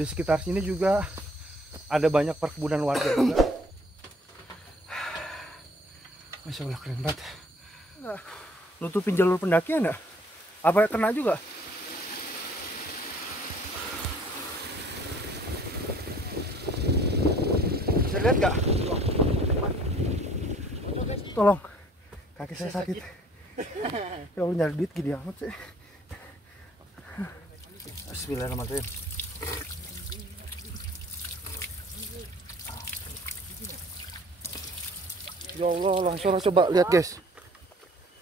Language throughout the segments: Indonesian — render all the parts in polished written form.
Di sekitar sini juga ada banyak perkebunan warga juga. Masya Allah, keren banget. Nutupin jalur pendakian ya? Apa kena juga? Bisa lihat nggak? Tolong, kaki saya sakit. Ya Allah, nyari duit gini amat sih. Bismillahirrahmanirrahim. Ya Allah, longsor, coba lihat guys.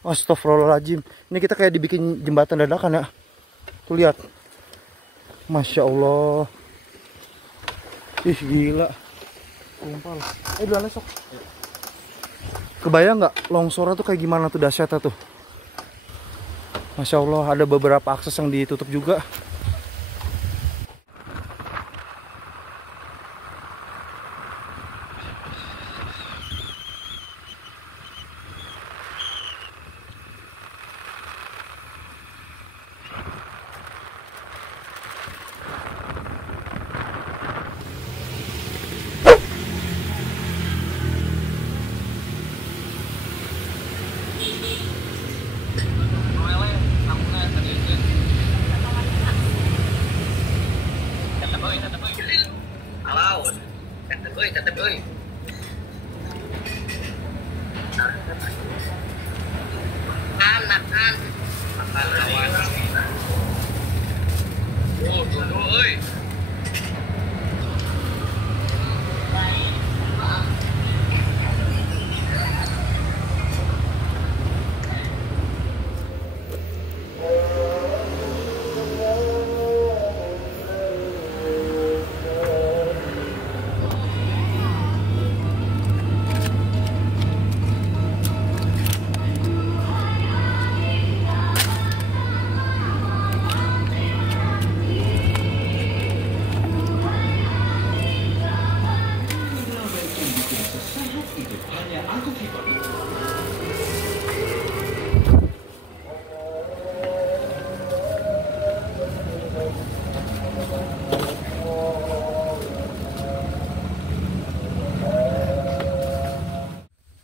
Astagfirullahaladzim. Ini kita kayak dibikin jembatan dadakan ya. Tuh lihat. Masya Allah. Ih gila. Kumpal. Duluan esok. Kebayang nggak longsor tuh kayak gimana tuh, dahsyatnya tuh. Masya Allah, ada beberapa akses yang ditutup juga.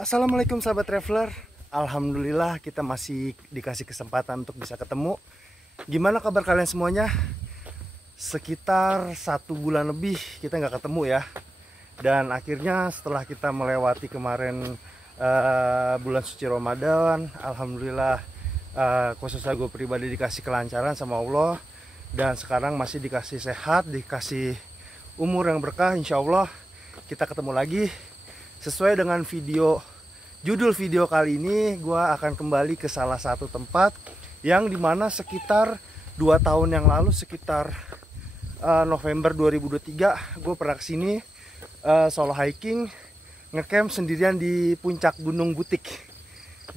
Assalamualaikum sahabat traveler. Alhamdulillah kita masih dikasih kesempatan untuk bisa ketemu. Gimana kabar kalian semuanya? Sekitar 1 bulan lebih kita nggak ketemu ya. Dan akhirnya setelah kita melewati kemarin bulan suci Ramadan, alhamdulillah khususnya gue pribadi dikasih kelancaran sama Allah. Dan sekarang masih dikasih sehat, dikasih umur yang berkah, insya Allah kita ketemu lagi. Sesuai dengan judul video kali ini, gue akan kembali ke salah satu tempat yang dimana sekitar 2 tahun yang lalu, sekitar November 2023, gue pernah kesini solo hiking, ngecamp sendirian di puncak Gunung Butik.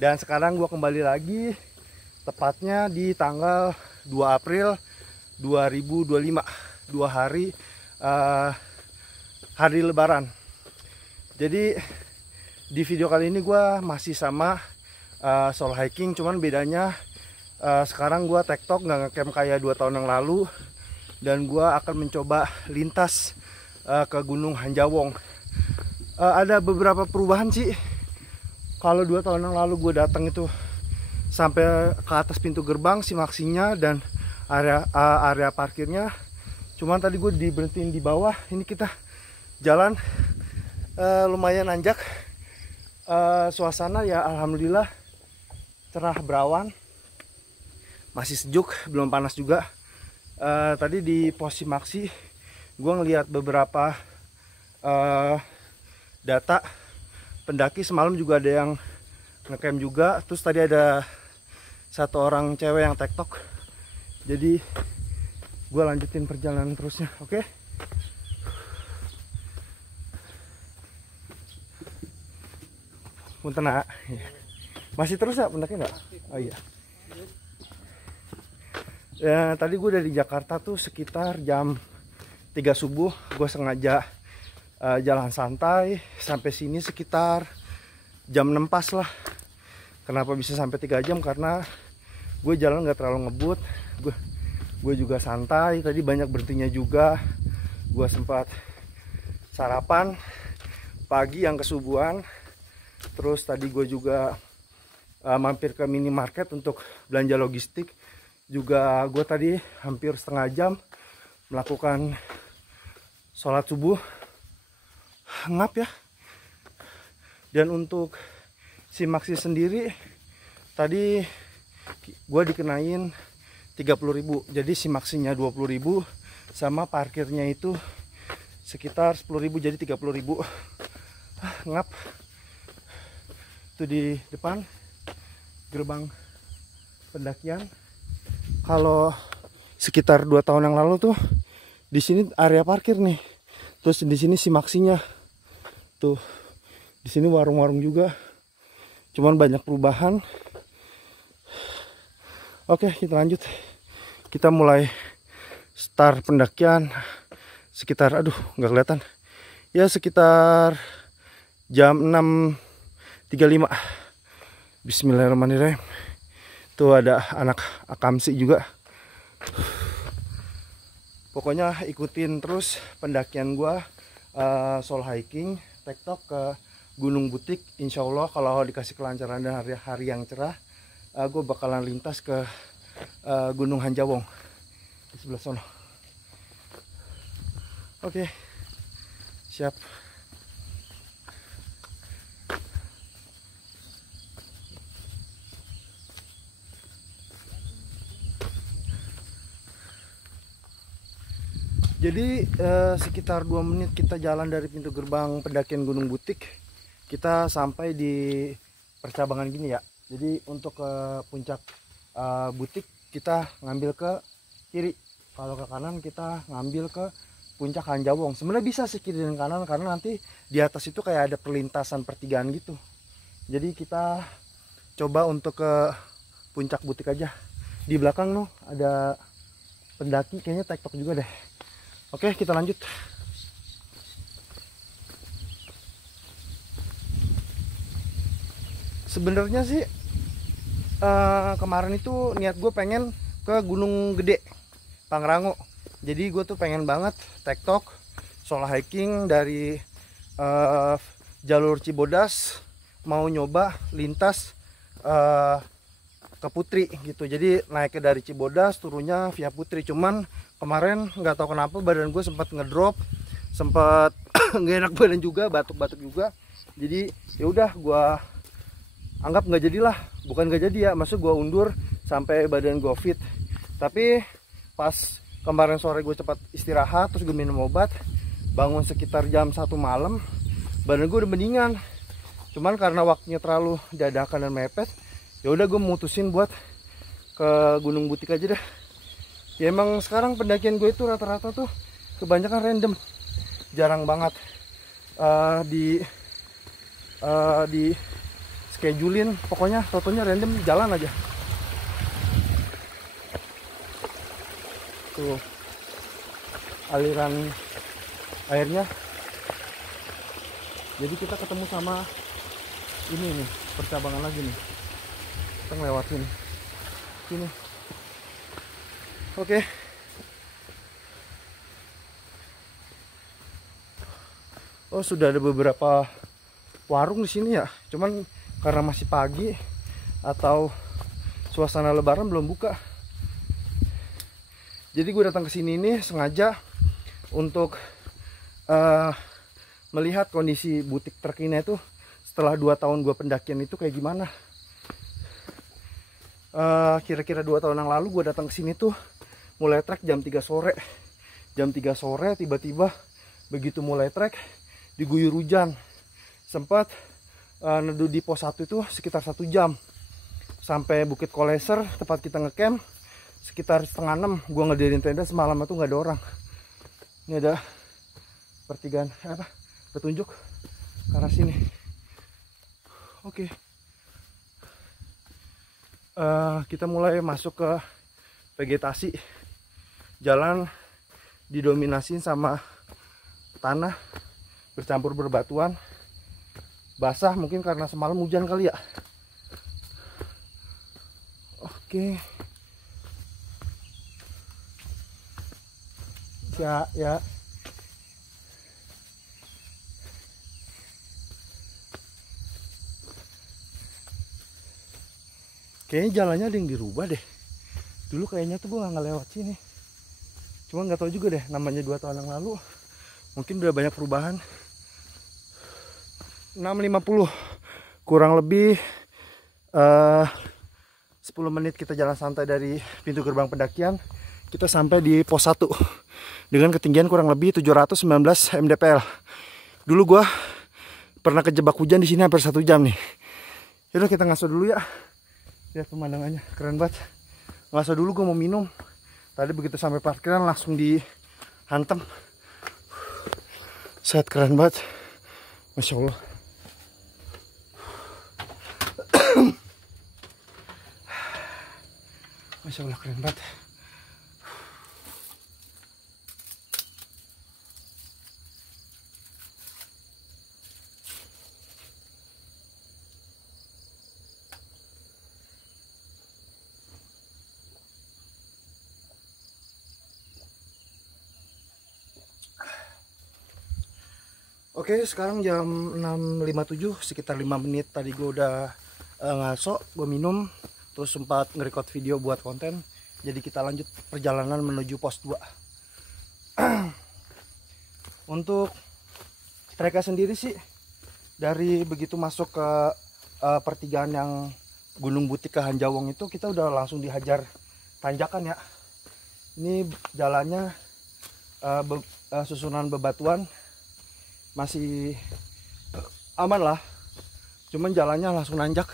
Dan sekarang gue kembali lagi, tepatnya di tanggal 2 April 2025, 2 hari hari Lebaran. Jadi di video kali ini gue masih sama solo hiking, cuman bedanya sekarang gue tektok nggak ngecamp kayak 2 tahun yang lalu. Dan gue akan mencoba lintas ke Gunung Hanjawong. Ada beberapa perubahan sih. Kalau 2 tahun yang lalu gue datang itu sampai ke atas pintu gerbang simaksinya dan area parkirnya. Cuman tadi gue diberhentiin di bawah. Ini kita jalan lumayan nanjak. Suasana ya alhamdulillah cerah berawan, masih sejuk, belum panas juga. Tadi di pos simaksi gue ngelihat beberapa data pendaki semalam juga ada yang ngecamp juga. Terus tadi ada 1 orang cewek yang tektok. Jadi gue lanjutin perjalanan terusnya, oke? Punten nak. Masih terus ya pendaki nggak? Oh iya. Ya, tadi gue dari Jakarta tuh sekitar jam 3 subuh. Gue sengaja jalan santai sampai sini sekitar jam 6 pas lah. Kenapa bisa sampai 3 jam? Karena gue jalan nggak terlalu ngebut. Gue juga santai. Tadi banyak berhentinya juga. Gua sempat sarapan pagi yang kesubuhan. Terus tadi gue juga mampir ke minimarket untuk belanja logistik. Juga gue tadi hampir setengah jam melakukan sholat subuh. Ngap ya. Dan untuk si Maxi sendiri tadi gue dikenain 30.000. Jadi si Maxinya 20.000 sama parkirnya itu sekitar 10.000, jadi 30.000. Ngap. Itu di depan gerbang pendakian. Kalau sekitar 2 tahun yang lalu tuh di sini area parkir nih. Terus di sini si Maxinya. Tuh. Di sini warung-warung juga. Cuman banyak perubahan. Oke, kita lanjut. Kita mulai start pendakian sekitar, aduh nggak kelihatan. Ya sekitar jam 6.35. Bismillahirrahmanirrahim. Tuh ada anak akamsi juga. Pokoknya ikutin terus pendakian gua, solo hiking, tektok ke Gunung Butik. Insya Allah kalau dikasih kelancaran dan hari yang cerah, gue bakalan lintas ke Gunung Hanjawong di sebelah sono. Oke, siap. Jadi sekitar 2 menit kita jalan dari pintu gerbang pendakian Gunung Butik, kita sampai di percabangan gini ya. Jadi untuk ke puncak Butik kita ngambil ke kiri, kalau ke kanan kita ngambil ke puncak Hanjawong. Sebenarnya bisa sih kiri dan kanan karena nanti di atas itu kayak ada perlintasan pertigaan gitu. Jadi kita coba untuk ke puncak Butik aja. Di belakang tuh ada pendaki, kayaknya tektok juga deh. Oke, kita lanjut. Sebenarnya sih kemarin itu niat gue pengen ke Gunung Gede, Pangrango. Jadi gue tuh pengen banget tektok solo hiking dari jalur Cibodas, mau nyoba lintas ke Putri gitu. Jadi naik dari Cibodas, turunnya via Putri. Cuman kemarin nggak tahu kenapa badan gue sempat ngedrop, sempat nggak enak badan juga, batuk-batuk juga. Jadi ya udah gue anggap nggak jadilah, bukan nggak jadi ya, maksud gue undur sampai badan gue fit. Tapi pas kemarin sore gue cepat istirahat, terus gue minum obat, bangun sekitar jam 1 malam, badan gue udah mendingan. Cuman karena waktunya terlalu dadakan dan mepet, ya udah gue mutusin buat ke Gunung Butik aja deh. Ya emang sekarang pendakian gue itu rata-rata tuh kebanyakan random, jarang banget di schedulein, pokoknya totonya random, jalan aja. Tuh aliran airnya. Jadi kita ketemu sama ini nih, percabangan lagi nih. Kita ngelewatin sini. Oke. Oh, sudah ada beberapa warung di sini ya. Cuman karena masih pagi atau suasana lebaran belum buka. Jadi gue datang ke sini ini sengaja untuk melihat kondisi butik terkini itu setelah 2 tahun gue pendakian itu kayak gimana. Kira-kira 2 tahun yang lalu gue datang ke sini tuh mulai trek jam 3 sore. Jam 3 sore tiba-tiba begitu mulai trek diguyur hujan. Sempat neduh di pos 1 itu sekitar 1 jam. Sampai Bukit Koleser tempat kita ngecamp sekitar setengah 6. Gue ngedirin tenda semalam itu nggak ada orang. Ini ada pertigaan petunjuk ke arah sini. Oke. Kita mulai masuk ke vegetasi. Jalan didominasi sama tanah bercampur berbatuan. Basah mungkin karena semalam hujan kali ya. Oke. Ya. Kayaknya jalannya ada yang dirubah deh. Dulu kayaknya tuh gue nggak ngelewat sini. Cuma nggak tahu juga deh, namanya 2 tahun yang lalu. Mungkin udah banyak perubahan. 6.50 kurang lebih 10 menit kita jalan santai dari pintu gerbang pendakian. Kita sampai di pos 1 dengan ketinggian kurang lebih 719 mdpl. Dulu gue pernah kejebak hujan di sini hampir 1 jam nih. Yaudah kita ngaso dulu ya. Lihat pemandangannya keren banget. Ngaso dulu, gue mau minum. Tadi begitu sampai parkiran langsung dihantem. Set, keren banget. Masya Allah. Masya Allah, keren banget. Oke, sekarang jam 6.57, sekitar 5 menit tadi gue udah ngaso, gue minum, terus sempat nge-record video buat konten. Jadi kita lanjut perjalanan menuju pos 2. Untuk treknya sendiri sih, dari begitu masuk ke pertigaan yang Gunung Butik ke Hanjawong itu, kita udah langsung dihajar tanjakan ya. Ini jalannya susunan bebatuan, masih aman lah, cuman jalannya langsung nanjak,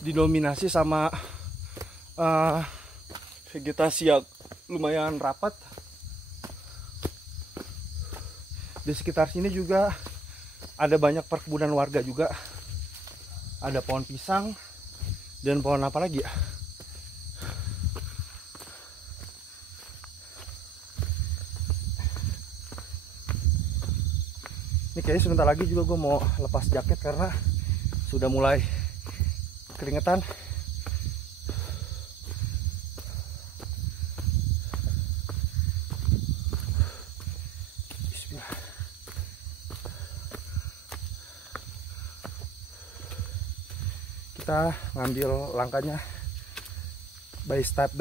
didominasi sama vegetasi yang lumayan rapat. Di sekitar sini juga ada banyak perkebunan warga juga, ada pohon pisang dan pohon apa lagi ya. Ini kayaknya sebentar lagi juga gue mau lepas jaket karena sudah mulai keringetan. Bismillah. Kita ngambil langkahnya by step.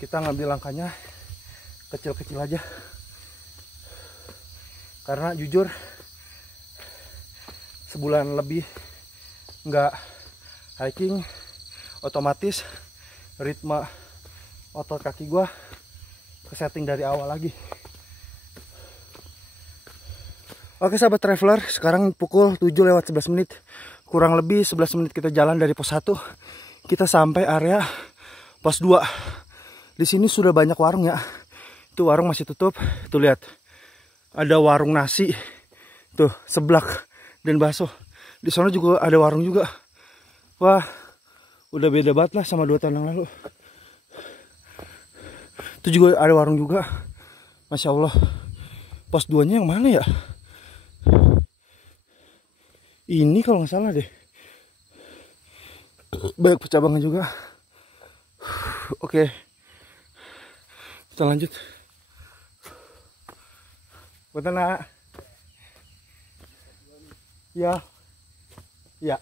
Kita ngambil langkahnya kecil-kecil aja. Karena jujur sebulan lebih nggak hiking, otomatis ritme otot kaki gua kesetting dari awal lagi. Oke sahabat traveler, sekarang pukul 7:11 menit. Kurang lebih 11 menit kita jalan dari pos 1. Kita sampai area pos 2. Di sini sudah banyak warung ya. Itu warung masih tutup. Tuh lihat. Ada warung nasi, tuh seblak dan bakso. Di sana juga ada warung juga. Wah, udah beda banget lah sama 2 tahun yang lalu. Itu juga ada warung juga. Masya Allah. Pos 2-nya yang mana ya? Ini kalau nggak salah deh. Banyak percabangan juga. Oke, kita lanjut. Betul nak? Ya, ya.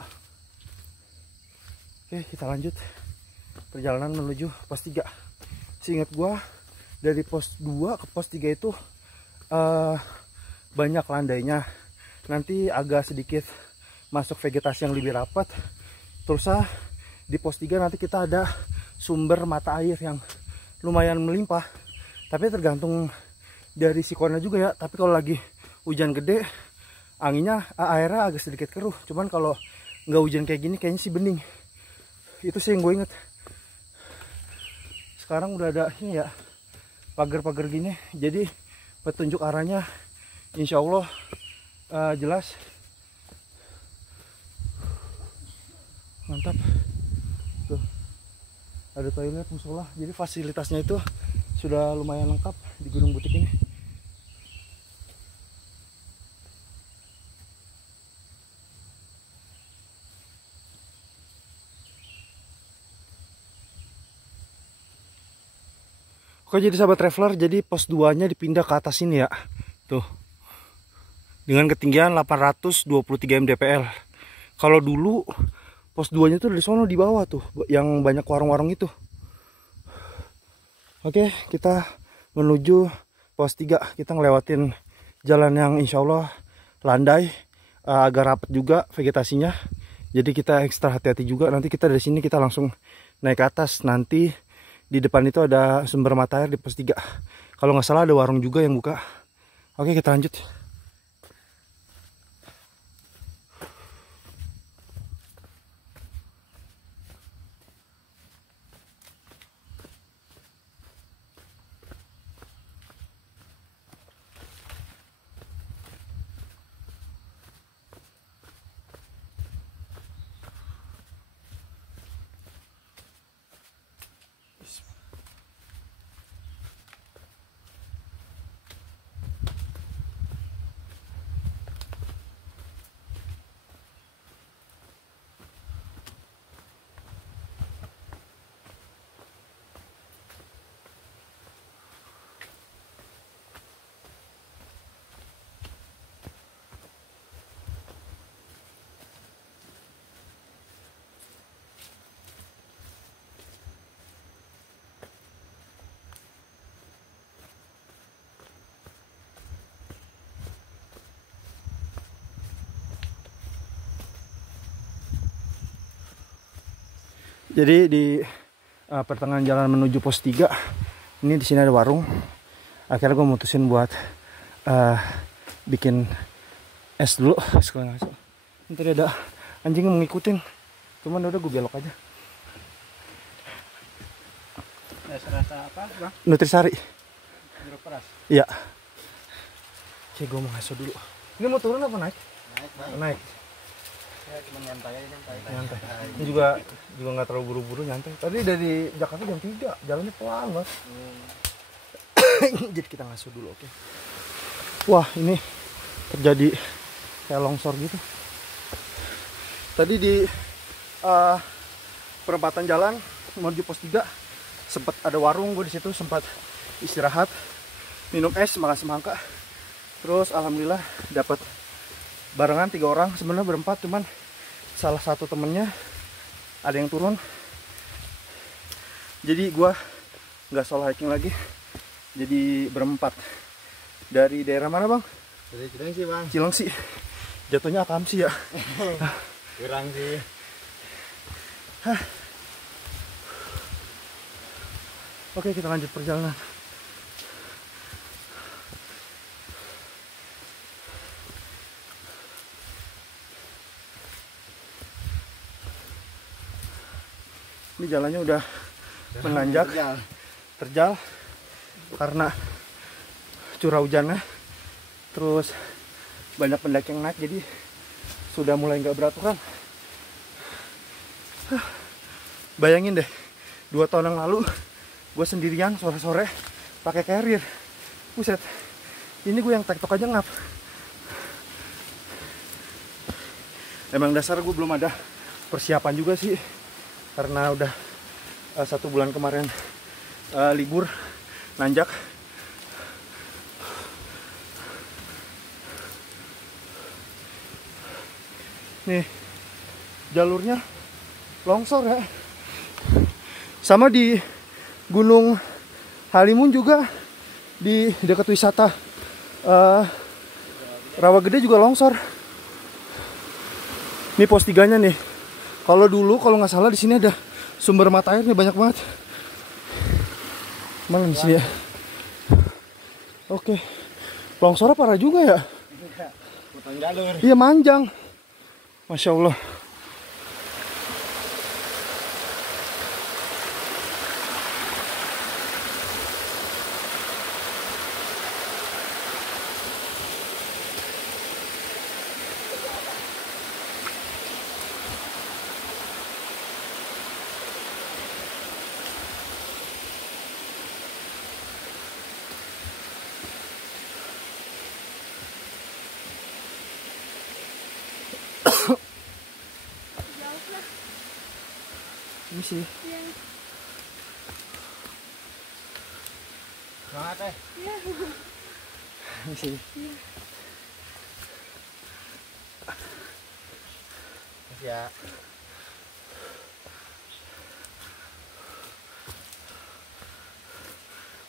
Oke, kita lanjut perjalanan menuju pos 3. Seingat gua dari pos 2 ke pos 3 itu banyak landainya. Nanti agak sedikit masuk vegetasi yang lebih rapat. Terus di pos 3 nanti kita ada sumber mata air yang lumayan melimpah. Tapi tergantung dari sikonnya juga ya. Tapi kalau lagi hujan gede, anginnya airnya agak sedikit keruh. Cuman kalau nggak hujan kayak gini kayaknya sih bening. Itu sih yang gue inget. Sekarang udah ada ini ya, pagar-pagar gini, jadi petunjuk arahnya insya Allah jelas. Mantap. Tuh ada toilet, musola, jadi fasilitasnya itu sudah lumayan lengkap di Gunung Butik ini. Oke, jadi sahabat traveler, jadi pos 2-nya dipindah ke atas ini ya. Tuh. Dengan ketinggian 823 mdpl. Kalau dulu Pos 2-nya tuh dari sono di bawah tuh, yang banyak warung-warung itu. Oke, kita menuju pos 3. Kita ngelewatin jalan yang insya Allah landai, agak rapat juga vegetasinya. Jadi kita ekstra hati-hati juga. Nanti kita dari sini kita langsung naik ke atas. Nanti di depan itu ada sumber mata air di pos 3. Kalau nggak salah ada warung juga yang buka. Oke, kita lanjut. Jadi di pertengahan jalan menuju pos 3 ini di sini ada warung. Akhirnya gue mutusin buat bikin es dulu. Nanti ada anjing yang ngikutin. Cuman udah gue belok aja. Rasa apa, Bang? Nutrisari. Jeruk peras. Iya. Oke, gue mau ngaso dulu. Ini mau turun apa naik? Naik. Ya, cuma nyantai. Ini juga nggak terlalu buru-buru, nyantai. Tadi dari Jakarta jam 3, jalannya pelan banget. Jadi kita ngasuh dulu, oke. Wah, ini terjadi kayak longsor gitu. Tadi di perempatan jalan menuju pos 3 sempat ada warung, gue di situ sempat istirahat, minum es, makan semangka. Terus alhamdulillah dapat barengan 3 orang, sebenarnya berempat, cuman salah satu temennya ada yang turun. Jadi gua nggak solo hiking lagi, jadi berempat. Dari daerah mana, Bang? Dari Cilengsi, Bang. Cilengsi. Jatuhnya Akamsi ya. Kurang sih. Oke, kita lanjut perjalanan. Ini jalannya udah menanjak, terjal karena curah hujannya. Terus banyak pendaki yang naik, jadi sudah mulai nggak beraturan. Bayangin deh, 2 tahun yang lalu gue sendirian sore-sore pakai carrier. Buset, ini gue yang tektok aja ngap. Emang dasar gue belum ada persiapan juga sih, karena udah 1 bulan kemarin libur nanjak. Nih jalurnya longsor ya. Sama di Gunung Halimun juga, di dekat wisata Rawa Gede juga longsor. Ini pos 3-nya nih. Kalau dulu kalau nggak salah di sini ada sumber mata airnya banyak banget. Mana di sini ya? Oke. Longsornya parah juga ya. Potong jalur. Iya, manjang. Masya Allah. Ini sih. Semangat, Ini sih. Ya.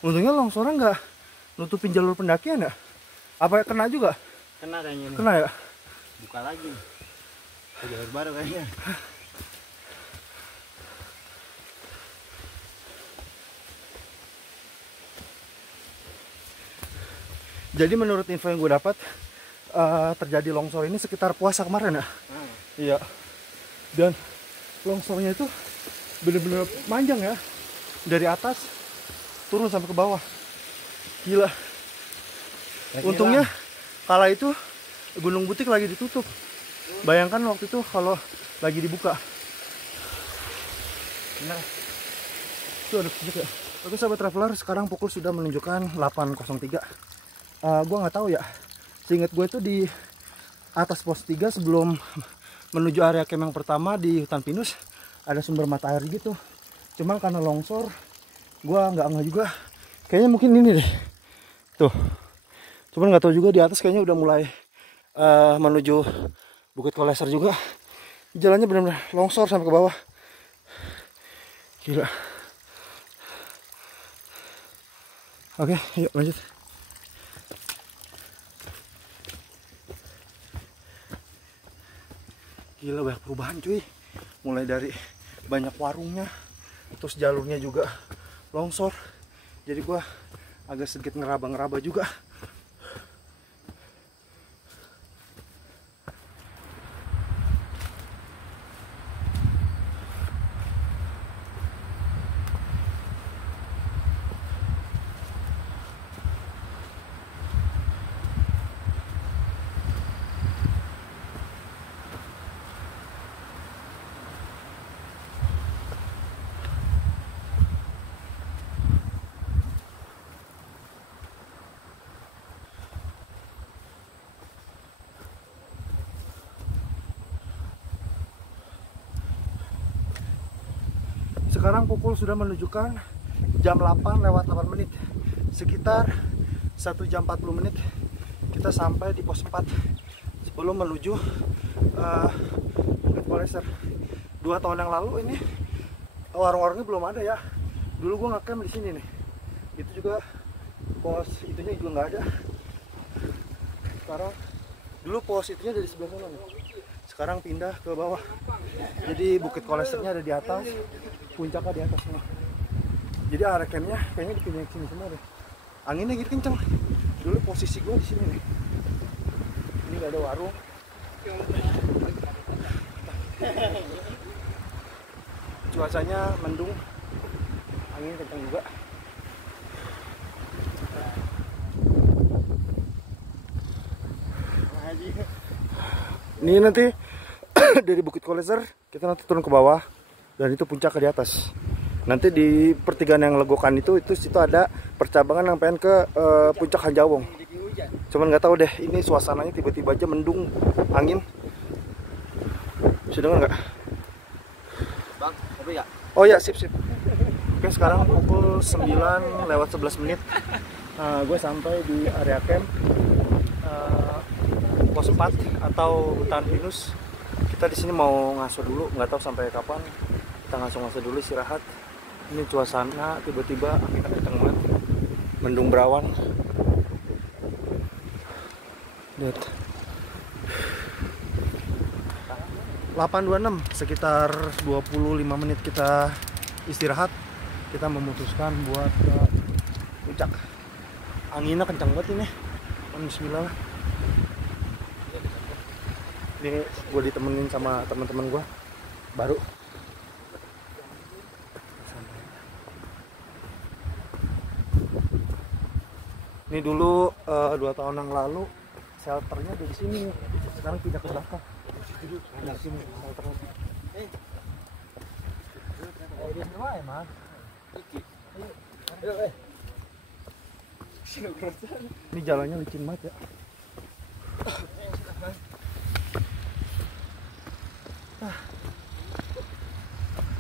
Untungnya longsornya nggak nutupin jalur pendakian ya? Apa kena juga? Kena kayaknya nih. Kena ya? Buka lagi. Jalur baru kayaknya. Jadi menurut info yang gue dapat, terjadi longsor ini sekitar puasa kemarin ya? Iya. Dan longsornya itu bener-bener panjang ya. Dari atas turun sampai ke bawah. Gila. Untungnya kala itu Gunung Butik lagi ditutup. Bayangkan waktu itu kalau lagi dibuka. Benar. Itu ada petunjuk ya. Oke sahabat traveler, sekarang pukul sudah menunjukkan 8.03. Gue nggak tahu ya. Seingat gue itu di atas pos 3 sebelum menuju area camp yang pertama di hutan pinus ada sumber mata air gitu. Cuman karena longsor, gue nggak ngeh juga. Kayaknya mungkin ini deh. Tuh. Cuman nggak tahu juga, di atas kayaknya udah mulai menuju Bukit Koleser juga. Jalannya benar-benar longsor sampai ke bawah. Gila. Oke, yuk lanjut. Gila, banyak perubahan cuy. Mulai dari banyak warungnya, terus jalurnya juga longsor. Jadi gua agak sedikit ngeraba-ngeraba juga. Sekarang pukul sudah menunjukkan jam 8 lewat 8 menit. Sekitar 1 jam 40 menit kita sampai di pos 4 sebelum menuju Bukit Koleser. 2 tahun yang lalu ini warung-warungnya belum ada ya. Dulu gua ngecamp di sini nih. Itu juga pos itunya juga nggak ada. Sekarang dulu pos itunya dari sebelah sana nih. Sekarang pindah ke bawah. Jadi Bukit Kolesernya ada di atas, puncaknya di atas semua. Jadi area campnya kayaknya dipindah ke sini semua deh. Anginnya gitu kenceng. Dulu posisi gua di sini nih. Ini nggak ada warung. Cuacanya mendung, angin kenceng juga. Ini nanti dari Bukit Koleser kita nanti turun ke bawah dan itu puncak di atas. Nanti di pertigaan yang Legokan itu situ ada percabangan yang pengen ke puncak Hanjawong. Cuman nggak tahu deh, ini suasananya tiba-tiba aja mendung, angin. Bisa dengar nggak? Bang, kopi ya? Oh ya, sip. Oke, sekarang pukul 9 lewat 11 menit. Gue sampai di area camp pos 4 atau hutan pinus. Kita di sini mau ngaso dulu, nggak tahu sampai kapan. Kita ngaso dulu, istirahat. Ini suasana tiba-tiba angin kenceng banget, mendung berawan. Lihat. 8.26, sekitar 25 menit kita istirahat. Kita memutuskan buat ke puncak. Anginnya kencang banget ini. Bismillah. Ini gue ditemenin sama teman-teman gue baru. Ini dulu 2 tahun yang lalu shelternya ada di sini. Sekarang pindah ke belakang. Di sini shelternya. Ini jalannya licin banget ya.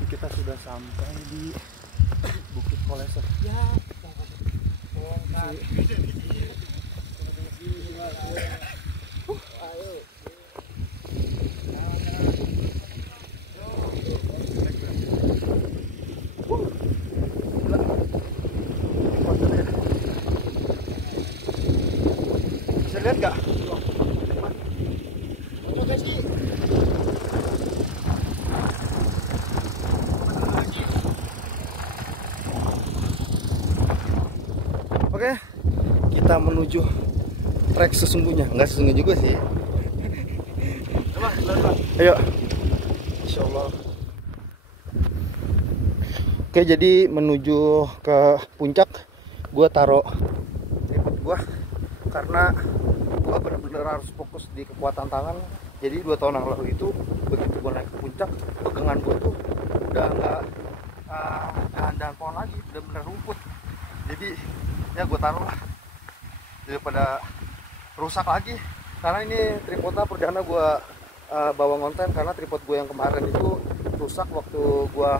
Kita sudah sampai di Bukit Koleser. Ya. lihat nggak? Oke sih. Oke, kita menuju trek sesungguhnya. Nggak sesungguhnya juga sih. Coba, lihat. Ayo. Insya Allah. Oke, jadi menuju ke puncak, gue taruh tripod gue karena gue benar-benar harus fokus di kekuatan tangan. Jadi 2 tahun yang lalu itu begitu gue naik ke puncak, pegangan gue tuh udah nggak dan pohon lagi, udah bener rumput. Jadi ya gue taruh lah daripada rusak lagi. Karena ini tripodnya perdana gue bawa ngonten, karena tripod gue yang kemarin itu rusak waktu gue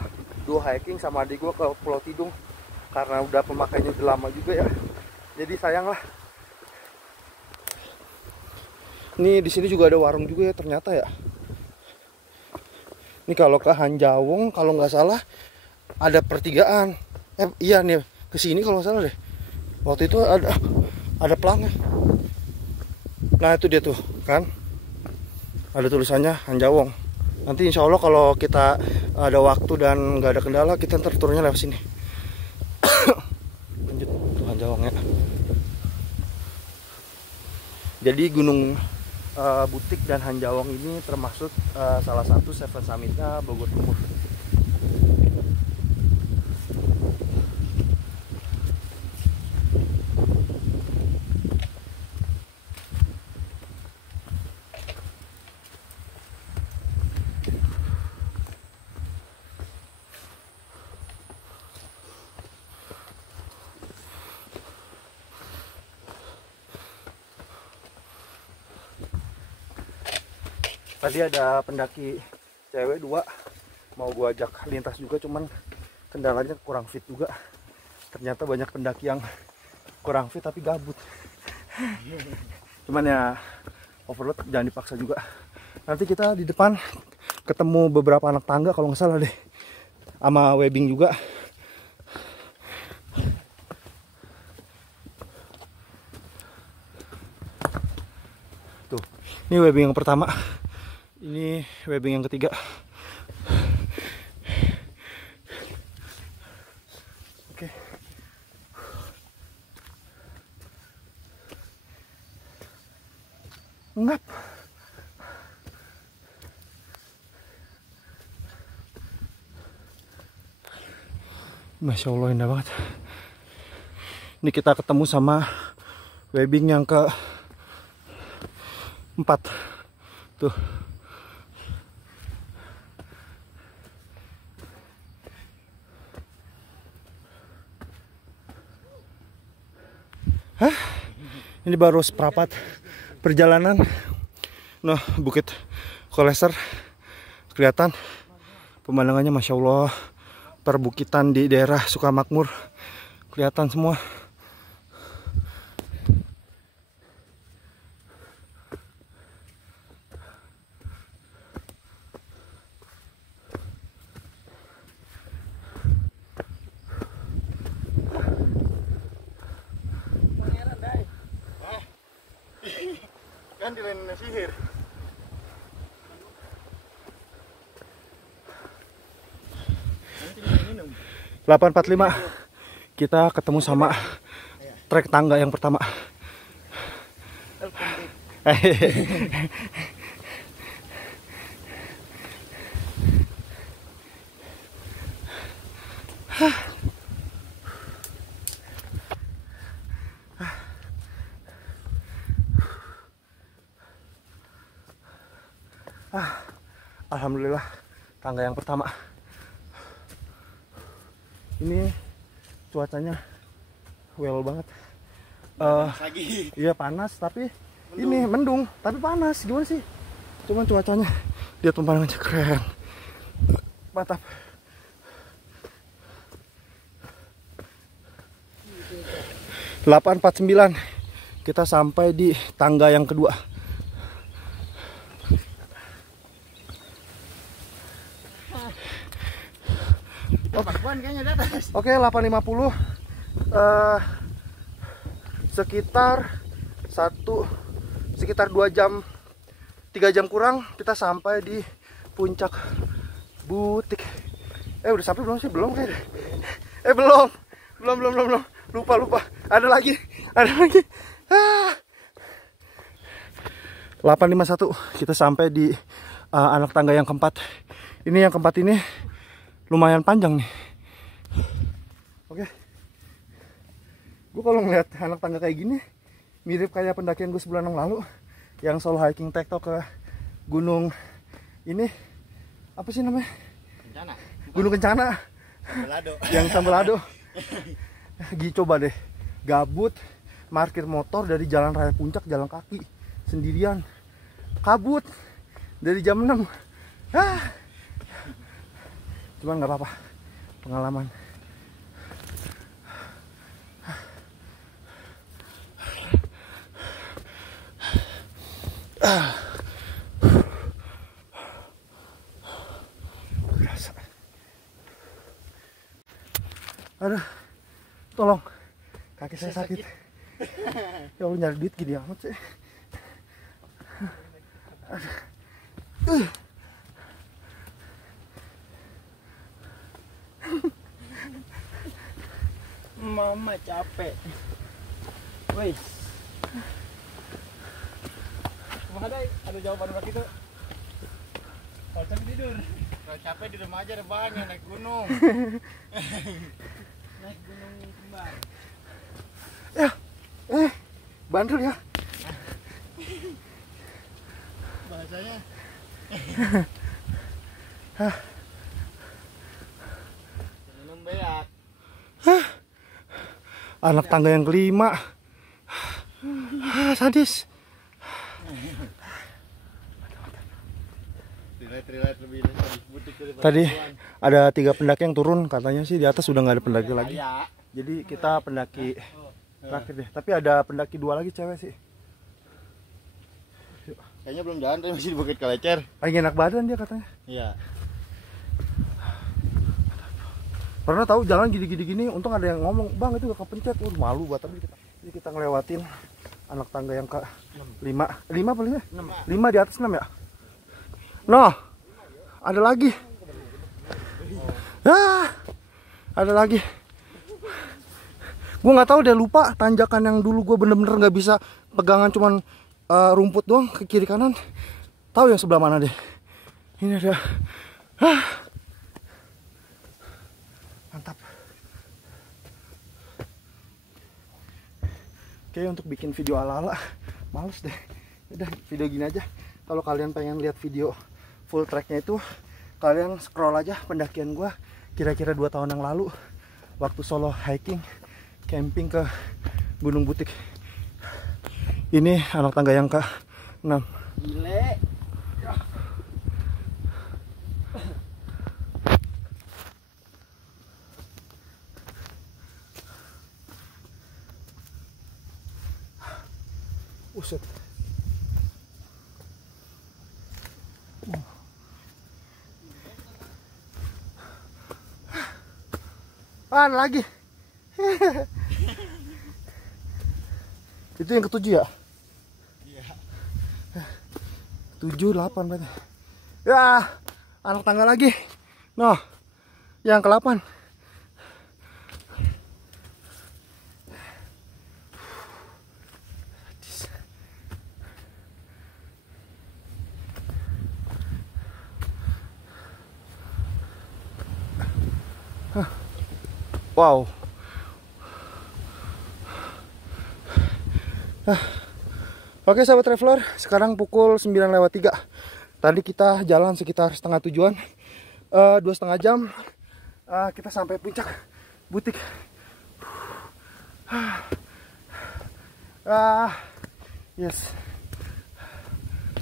duo hiking sama adik gue ke Pulau Tidung, karena udah pemakainya udah lama juga ya, jadi sayang lah. Ini di sini juga ada warung juga ya ternyata ya. Ini kalau ke Hanjawong kalau nggak salah ada pertigaan. Iya nih ke sini kalau nggak salah deh. Waktu itu ada pelangnya. Nah itu dia tuh kan, ada tulisannya Hanjawong. Nanti insya Allah kalau kita ada waktu dan nggak ada kendala, kita ntar turunnya lewat sini. Lanjut tuh Hanjawong ya. Jadi Gunung Butik dan Hanjawong ini termasuk salah satu Seven Summitnya Bogor Timur. Tadi ada pendaki cewek 2 mau gua ajak lintas juga, cuman kendalanya kurang fit juga. Ternyata banyak pendaki yang kurang fit tapi gabut. Cuman ya overload jangan dipaksa juga. Nanti kita di depan ketemu beberapa anak tangga kalau nggak salah deh, sama webbing juga. Tuh, ini webbing yang pertama. Ini webbing yang ketiga. Oke. Ngap. Masya Allah indah banget. Ini kita ketemu sama webbing yang ke 4. Tuh. Hah? Ini baru seperempat perjalanan. Nah, Bukit Koleser kelihatan pemandangannya, Masya Allah. Perbukitan di daerah Sukamakmur kelihatan semua. Kan di lain sihir. Minum. 845 kita ketemu sama trek tangga yang pertama. Alhamdulillah tangga yang pertama. Ini cuacanya well banget. Iya panas tapi mendung. Ini mendung tapi panas, gimana sih? Cuman cuacanya dia pemandangannya keren. Mantap. .849 kita sampai di tangga yang kedua. Oke, 850 sekitar 1 sekitar 2 jam 3 jam kurang kita sampai di puncak butik. Udah sampai belum sih? Belum kayaknya. Belum. Lupa. Ada lagi. 851 kita sampai di anak tangga yang keempat. Ini yang keempat ini lumayan panjang nih. Oke. Gue kalau ngeliat anak tangga kayak gini mirip kayak pendakian gue sebulan yang lalu yang solo hiking tektok ke gunung ini apa sih namanya? Kencana. Gunung Kencana. Sambelado. Yang Sambelado. Coba deh, gabut, parkir motor dari jalan raya puncak, jalan kaki sendirian, kabut dari jam 6. Cuman nggak apa-apa, pengalaman. Aduh, tolong, kaki saya sakit. Ya Allah, nyari duit gini amat sih. Mama capek. Wih. Ada jawaban buat itu. Kalau capek tidur. Kalau capek di rumah aja ada banyak naik gunung. Naik gunung kembar. Ya, bandel ya. Bahasanya. Minum beak. Anak tangga yang kelima. Sadis. Trilat lebih sadis butik daripada Tadi tuan. ada 3 pendaki yang turun, katanya sih di atas sudah nggak ada pendaki lagi. Ya. Jadi kita pendaki terakhir deh. Tapi ada pendaki 2 lagi cewek sih. Kayaknya belum jalan, tapi masih di Bukit Kalecer. Lagi enak badan dia katanya. Iya. Pernah tahu jalan gini-gini, untung ada yang ngomong, "Bang, itu gak kepencet." Malu buat tapi kita. Jadi kita ngelewatin anak tangga yang ke 5. 5 paling ya? 5 di atas 6 ya? Noh. Ada lagi. Ada lagi. Gue nggak tahu deh, lupa tanjakan yang dulu gue bener-bener nggak bisa pegangan, cuman rumput doang ke kiri kanan. Tahu yang sebelah mana deh? Ini ada. Mantap. Oke, untuk bikin video ala-ala males deh. Udah video gini aja. Kalau kalian pengen lihat video full tracknya itu, kalian scroll aja pendakian gua kira-kira 2 tahun yang lalu waktu solo hiking camping ke Gunung Butik. Ini anak tangga yang ke-6. Gile. Uset. Ada lagi. Itu yang ke-7 ya? Iya. 7, 8 berarti. Ya, anak tangga lagi. Noh, yang ke-8. Wow. Oke sahabat traveler, sekarang pukul 9:03. Tadi kita jalan sekitar setengah tujuan, 2,5 jam. Kita sampai puncak Butik. Yes.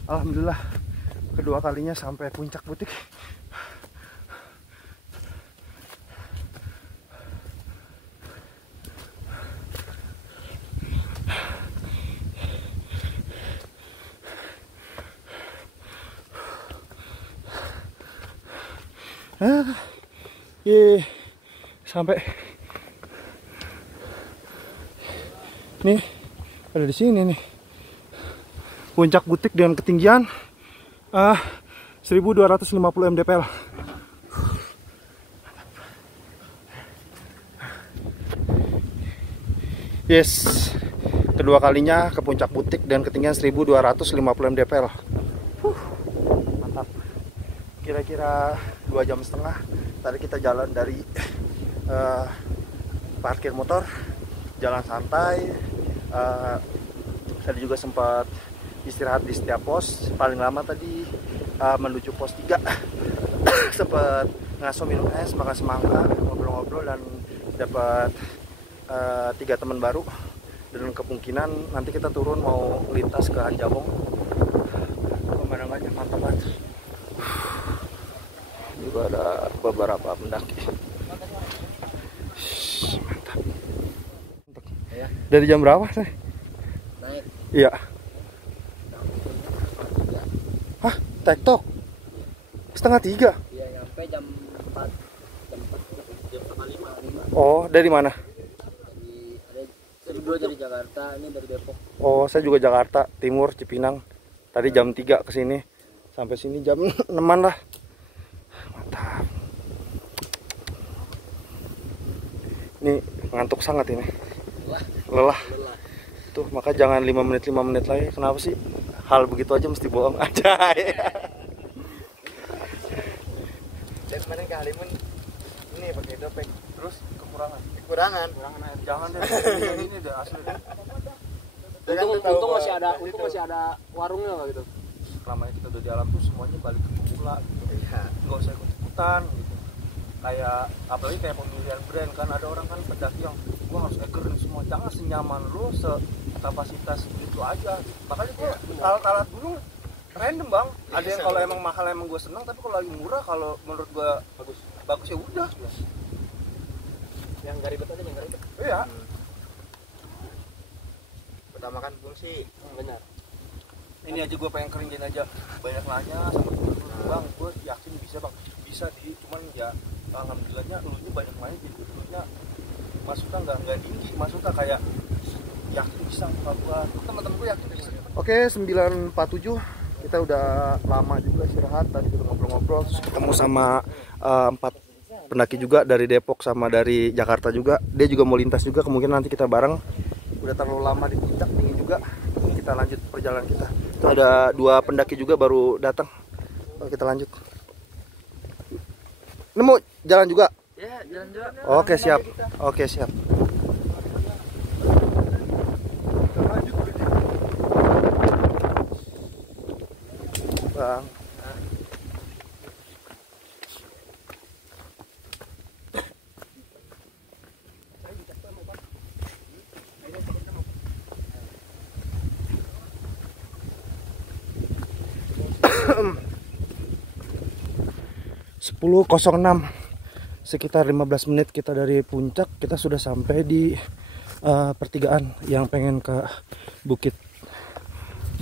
Alhamdulillah, kedua kalinya sampai puncak Butik. Sampai nih, ada di sini nih. puncak Butik dengan ketinggian 1250 mdpl. Yes, kedua kalinya ke puncak Butik dan ketinggian 1250 mdpl. Mantap. Kira-kira 2,5 jam. Tadi kita jalan dari parkir motor, jalan santai. Tadi juga sempat istirahat di setiap pos. Paling lama tadi menuju pos 3 sempat ngaso minum es, makan semangka, ngobrol-ngobrol, dan dapat 3 teman baru. Dan kemungkinan nanti kita turun mau lintas ke Anjabong. Pemandangannya mantap banget. Juga ada beberapa pendaki. Mantap. Dari jam berapa nih? Naik. Iya. Hah? TikTok? 2:30? Iya, nyampe jam 4. Jam 4, jam 4:45. Oh, dari mana? Dari dua dari Jakarta, ini dari Depok. Oh, saya juga Jakarta Timur, Cipinang. Tadi jam 3 ke sini. Sampai sini jam 6-an lah. Mantap. Ini ngantuk sangat ini. Lelah. Tuh, maka jangan 5 menit lagi. Kenapa sih? Hal begitu aja mesti bohong aja. Dan kemarin ke Halimun ini pakai dopek. Terus kekurangan air. Jangan deh. Ini udah asli deh. Untung masih ada warungnya nggak gitu. Selama kita udah di alam tuh semuanya balik ke pemula gitu. Iya. Nggak usah ikut-ikutan gitu. Kayak apalagi kayak pemilihan brand, kan ada orang kan pendaki yang gua harus ekerin semua. Jangan senyaman lu, sekapasitas itu aja. Makanya gua alat-alat gunung random bang. Ada yang kalau emang mahal emang gua senang, tapi kalau lagi murah kalau menurut gua bagus ya udah. Yang gak ribet aja, yang gak ribet. Iya. Utamakan fungsi. Benar. Ini aja gue pengen keringin aja, banyak nanya sama temen bang, gue yakin bisa di, cuman ya alhamdulillahnya elunya banyak nanya, jadi elunya maksudnya nggak tinggi, maksudnya kayak yakin bisa buat teman-teman gue yakin bisa. Oke, 9:47 kita udah lama juga istirahat, tadi kita ngobrol-ngobrol, terus ketemu sama 4 pendaki juga dari Depok sama dari Jakarta juga. Dia juga mau lintas juga, kemungkinan nanti kita bareng. Udah terlalu lama di puncak, dingin juga. Ini kita lanjut perjalanan kita. Itu ada 2 pendaki juga baru datang. Kita lanjut. Ini mau jalan juga? Ya, jalan juga. Oke, siap. Oke, siap. Bang. (10.06) sekitar 15 menit kita dari puncak, kita sudah sampai di pertigaan yang pengen ke Bukit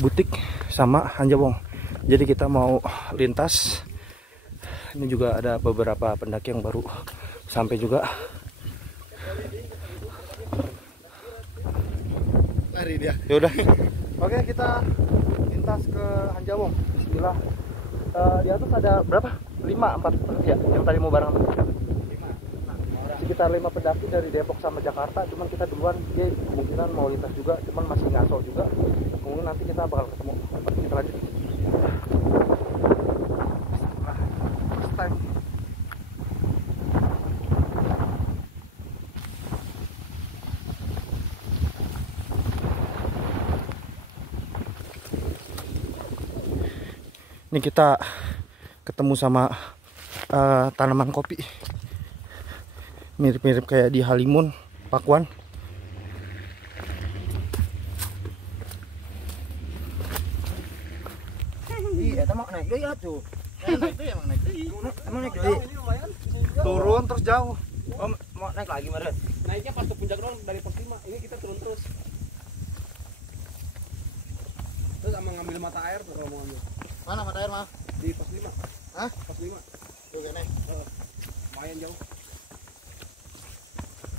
Butik sama Anjabong. Jadi kita mau lintas. Ini juga ada beberapa pendaki yang baru sampai juga. Lari dia. Ya udah. Oke, kita lintas ke Anjabong. Bismillah. Di atas ada berapa? 4 ya, yang tadi mau bareng sama kita. Sekitar 5 pendaki dari Depok sama Jakarta, cuman kita duluan, dia kemungkinan mau lintas juga, cuman masih ngaso juga. Mungkin nanti kita bakal ketemu. Kita lanjut. First time. Ini kita ketemu sama tanaman kopi, mirip-mirip kayak di Halimun, Pakuan. Iya, emang naik deh ya tuh. Naik deh, emang naik deh. Emang naik deh. Turun terus jauh. Oh, mau naik lagi Maren? Naiknya pas ke puncak doang dari pos 5. Ini kita turun terus. Terus sama ngambil mata air tuh kalau mau ambil. Mana mata air, Mas? Di pos 5. Hah? Pos 5. Tuh naik. Lumayan jauh.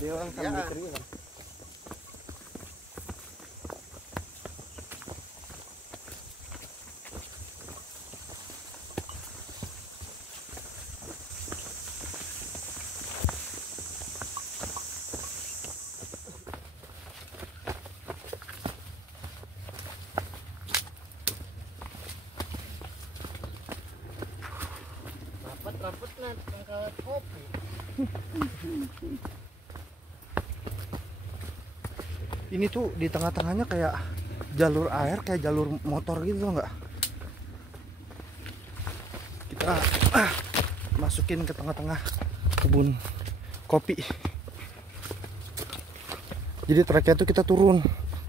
Dia orang sambil kering kan. Ini tuh di tengah-tengahnya kayak jalur air, kayak jalur motor gitu nggak? Kita masukin ke tengah-tengah kebun kopi. Jadi treknya tuh kita turun,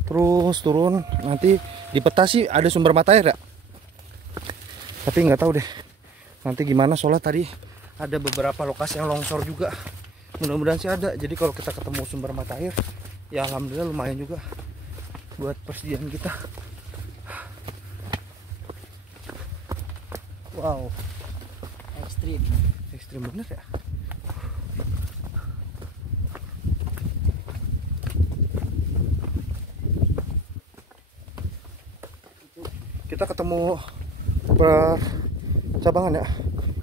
terus turun. Nanti di peta sih ada sumber mata air ya, tapi nggak tahu deh nanti gimana, soalnya tadi ada beberapa lokasi yang longsor juga. Mudah-mudahan sih ada. Jadi kalau kita ketemu sumber mata air, ya alhamdulillah lumayan juga buat persediaan kita. Wow, ekstrim bener ya. Kita ketemu percabangan ya,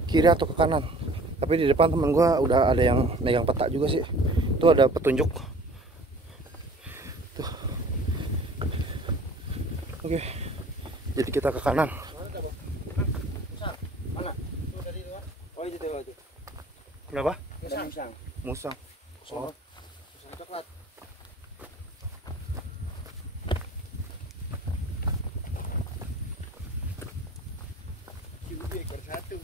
kiri atau ke kanan. Tapi di depan teman gua udah ada yang megang peta juga sih. Itu ada petunjuk. Tuh. Oke. Jadi kita ke kanan. Oh itu aja. Kenapa? Musang. Musang. Oh. Musang coklat. Ekor satu.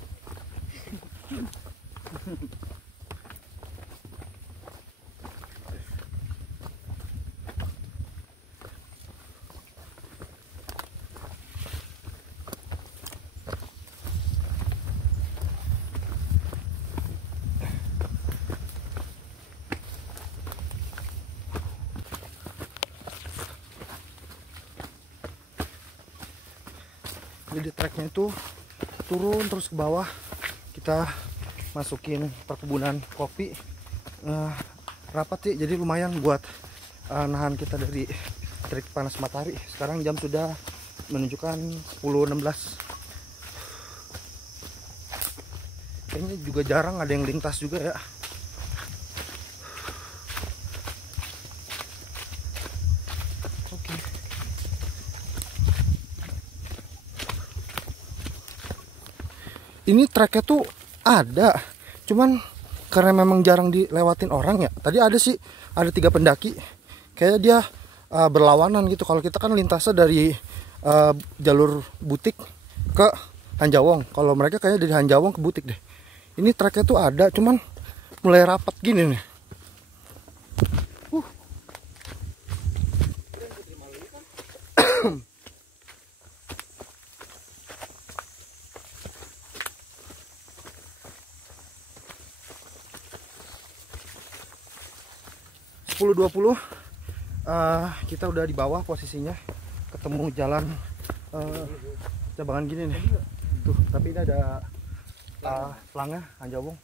Jadi treknya itu turun terus ke bawah, kita masukin perkebunan kopi. Rapat sih, jadi lumayan buat nahan kita dari terik panas matahari. Sekarang jam sudah menunjukkan 10.16. Kayaknya juga jarang ada yang lintas juga ya. Oke. Ini treknya tuh ada, cuman karena memang jarang dilewatin orang ya. Tadi ada sih, ada 3 pendaki, kayak dia berlawanan gitu. Kalau kita kan lintasnya dari jalur Butik ke Hanjawong. Kalau mereka kayaknya dari Hanjawong ke Butik deh. Ini treknya tuh ada, cuman mulai rapat gini nih. 10.20 kita udah di bawah posisinya, ketemu jalan cabangan gini nih tuh, tapi ini ada selangnya Hanjawong.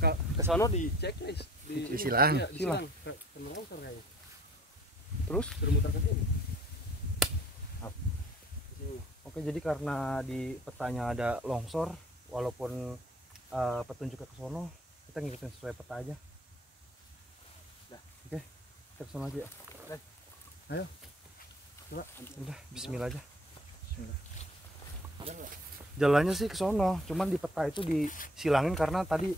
Ke sono di checklist di silang. Iya, di silang. Terus bermuter ke sini. Oke, jadi karena di petanya ada longsor, walaupun petunjuknya ke sono, kita ngikutin sesuai peta aja. Oke, kita ke sono aja ya. Ayo. Coba, udah bismillah aja. Bismillah. Jalannya sih ke sono, cuman di peta itu disilangin karena tadi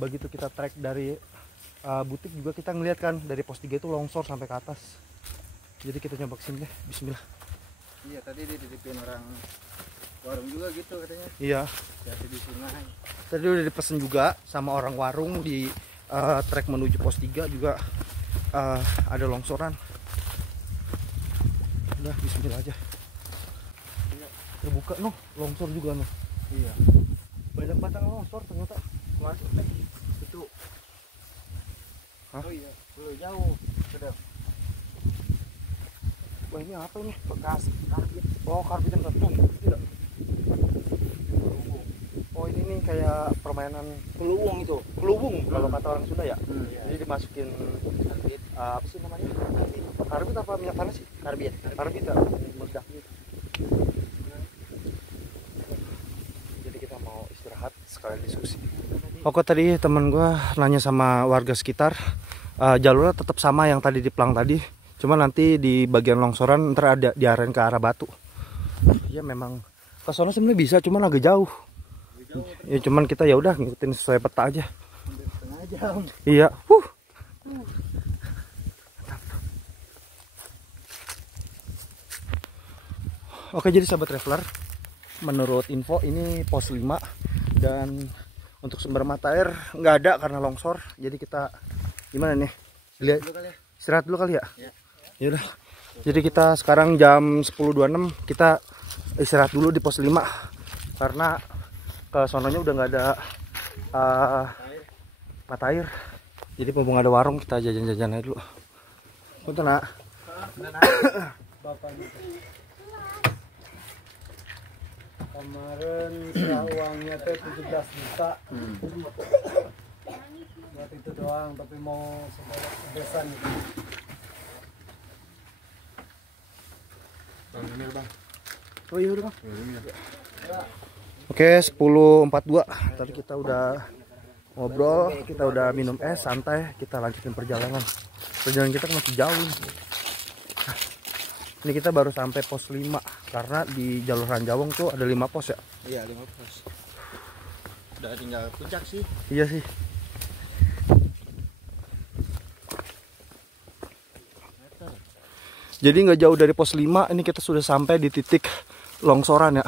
begitu kita trek dari Butik juga kita ngeliat kan dari pos 3 itu longsor sampai ke atas. Jadi kita coba kesini deh, bismillah. Iya, tadi dititipin orang warung juga gitu katanya. Iya. Jadi di sungai. Tadi udah dipesen juga sama orang warung di trek menuju pos 3 juga ada longsoran. Udah bismillah aja. Iya. Terbuka noh, longsor juga noh. Iya. Banyak batang longsor ternyata. Masuk itu. Hah? Oh iya, belum jauh. Sudah. Wah, ini apa ini? Bekas karbit. Oh, karbit yang tertutup. Tidak. Oh, ini nih kayak permainan Keluwung itu. kelubung kalau kata orang Sunda ya. Iya. Jadi dimasukin Karbit. apa sih namanya? Karbit apa minyak panas sih? Karbit. Karbit ya. Meledak gitu. Jadi kita mau istirahat sekalian diskusi. Oke, tadi teman gua nanya sama warga sekitar, jalurnya tetap sama yang tadi di Plang tadi. Cuma nanti di bagian longsoran ntar ada diarahin ke arah Batu. Ya memang ke sana sebenarnya bisa, cuman agak jauh. Ya cuman kita ya udah ngikutin sesuai peta aja. Setengah jam. Iya. Oke, jadi sahabat traveler, menurut info ini pos 5 dan untuk sumber mata air nggak ada karena longsor. Jadi kita gimana nih? Lihat istirahat dulu kali ya? Ya udah. Jadi kita sekarang jam 10.26 kita istirahat dulu di pos 5 karena ke sononya udah nggak ada mata air. Jadi mumpung ada warung kita jajan-jajan aja dulu. Punten nak. Kemarin uangnya teh 17 juta. Buat itu doang, tapi mau sebanyak besan gitu. Bang, ini bang. Oh iya udah bang. Oke, 10.42. Tadi kita udah ngobrol, kita udah minum es, santai, kita lanjutin perjalanan. Perjalanan kita masih jauh. Ini kita baru sampai pos 5 karena di jalur Ranjawong tuh ada 5 pos ya. Iya, 5 pos. Udah tinggal puncak sih. Iya sih. Jadi nggak jauh dari pos 5, ini kita sudah sampai di titik longsoran ya.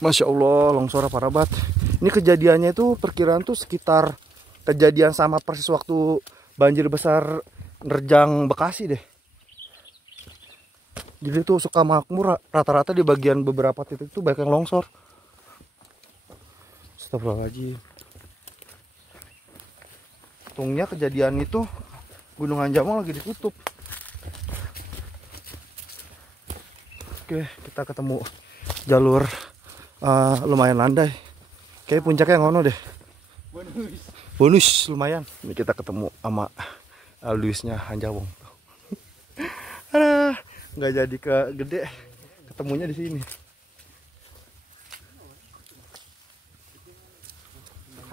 Masya Allah, longsoran parah banget. Ini kejadiannya itu perkiraan tuh sekitar kejadian sama persis waktu banjir besar nerjang Bekasi deh. Jadi tuh suka makmur, rata-rata di bagian beberapa titik tuh banyak yang longsor. Astagfirullahaladzim. Untungnya kejadian itu Gunung Anjamong lagi ditutup. Oke, kita ketemu jalur lumayan landai. Kayak puncaknya ngono deh. Bonus lumayan. Ini kita ketemu sama Luisnya Anjawong. Nggak jadi ke gede, ketemunya di sini.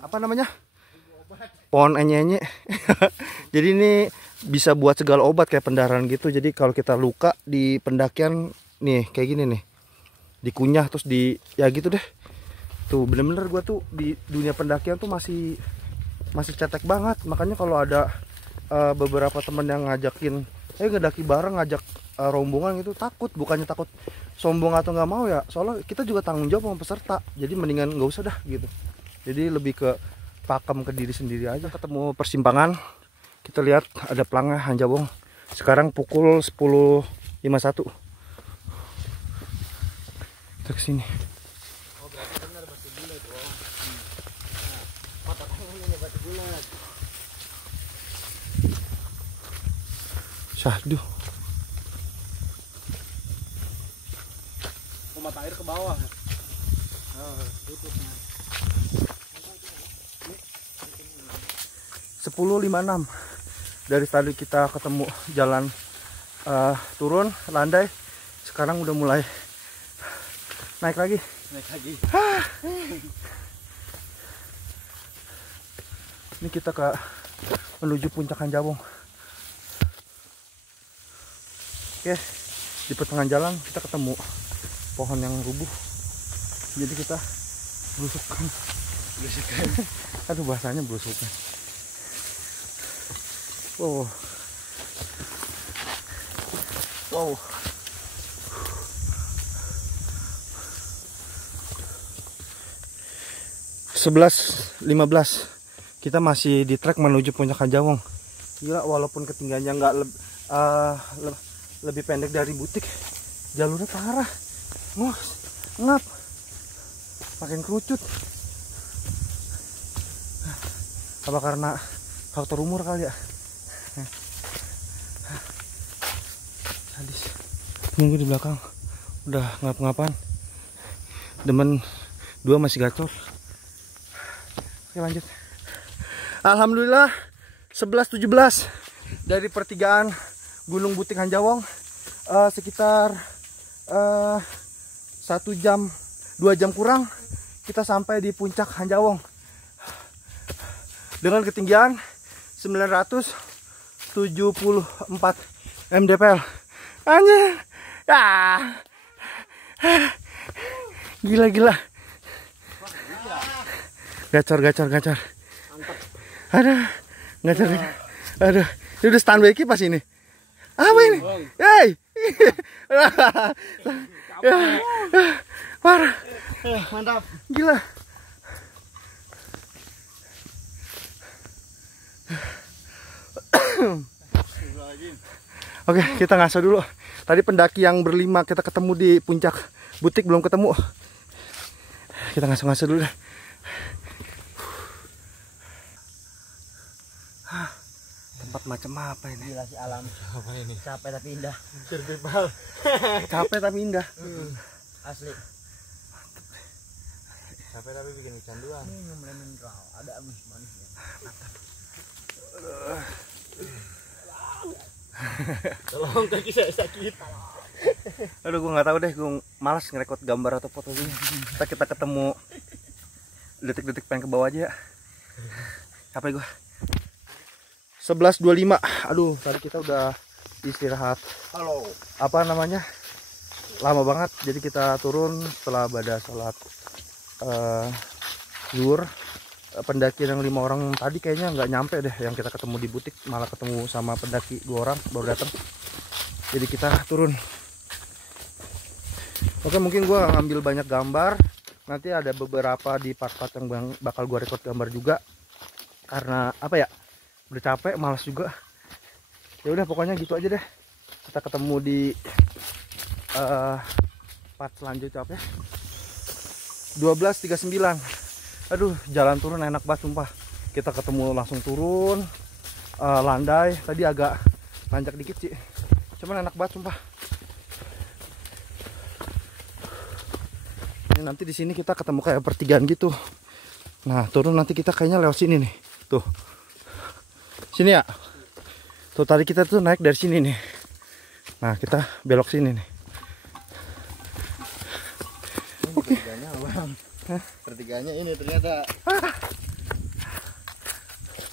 Apa namanya? Pohon enyenye. Jadi ini bisa buat segala obat kayak pendarahan gitu. Jadi kalau kita luka di pendakian nih kayak gini nih, dikunyah terus di ya gitu deh. Tuh bener-bener gue tuh di dunia pendakian tuh masih cetek banget. Makanya kalau ada beberapa temen yang ngajakin ngedaki bareng, ngajak rombongan gitu, takut, bukannya takut sombong atau nggak mau ya, soalnya kita juga tanggung jawab sama peserta, jadi mendingan nggak usah dah gitu. Jadi lebih ke pakem ke diri sendiri aja. Ketemu persimpangan, kita lihat ada pelangnya Anjawong. Sekarang pukul 10.51. Kita kesini. Oh, berarti benar batu bulat dong. Mata tangannya batu bulat. Syahdu. Mata air ke bawah. Tutupnya. 10.56. Dari tadi kita ketemu jalan turun landai, sekarang udah mulai naik lagi. Ini kita menuju puncak Anjawong. Oke, di pertengahan jalan kita ketemu pohon yang rubuh. Jadi kita belusukan. Aduh, bahasanya belusukan. Wow. 11.15 kita masih di trek menuju puncak Anjawong. Gila, walaupun ketinggiannya nggak lebih pendek dari butik, jalurnya parah, ngap, makin kerucut. Apa karena faktor umur kali ya? Sadis. Nunggu di belakang udah ngap-ngapan, demen 2 masih gacor. Oke, lanjut. Alhamdulillah 11.17 dari pertigaan Gunung Butik Anjawong, sekitar 1 jam 2 jam kurang kita sampai di puncak Anjawong dengan ketinggian 974 mdpl. Anjir ya, gila. Gacor, gacor, gacor. Mantap. Aduh, gacor, gacor. Aduh, ini udah standby kipas ini. Apa ini? Hei. Parah. Mantap. Gila. Oke, kita ngaso dulu. Tadi pendaki yang berlima kita ketemu di puncak butik belum ketemu. Kita ngaso-ngaso dulu deh. Tempat macam apa ini? Gila si alam. Apa ini? Capek tapi indah. Survival. Capek tapi indah. Asli. Capek tapi bikin kecanduan. Minum lemon draw. Ada manisnya. Tolong kaki saya sakit. Aduh, gue nggak tahu deh, gue malas ngerekod gambar atau foto ini. Kita ketemu detik-detik pengen ke bawah aja ya. Capek gue. 11.25. Aduh, tadi kita udah istirahat. Halo. Apa namanya? Lama banget. Jadi kita turun setelah pada sholat zuhur. Pendaki yang 5 orang tadi kayaknya nggak nyampe deh, yang kita ketemu di butik, malah ketemu sama pendaki 2 orang baru datang. Jadi kita turun. Oke, mungkin gua ngambil banyak gambar. Nanti ada beberapa di part-part yang bakal gua record gambar juga. Karena apa ya? Udah capek, malas juga. Ya udah, pokoknya gitu aja deh. Kita ketemu di part selanjutnya apa ya? 12.39. Aduh, jalan turun enak banget sumpah. Kita ketemu langsung turun, landai. Tadi agak nanjak dikit sih, cuman enak banget sumpah. Ini nanti di sini kita ketemu kayak pertigaan gitu. Nah, turun nanti kita kayaknya lewat sini nih. Tuh, sini ya. Tuh, tadi kita tuh naik dari sini nih. Nah, kita belok sini nih. Oke. Pertiganya ini ternyata.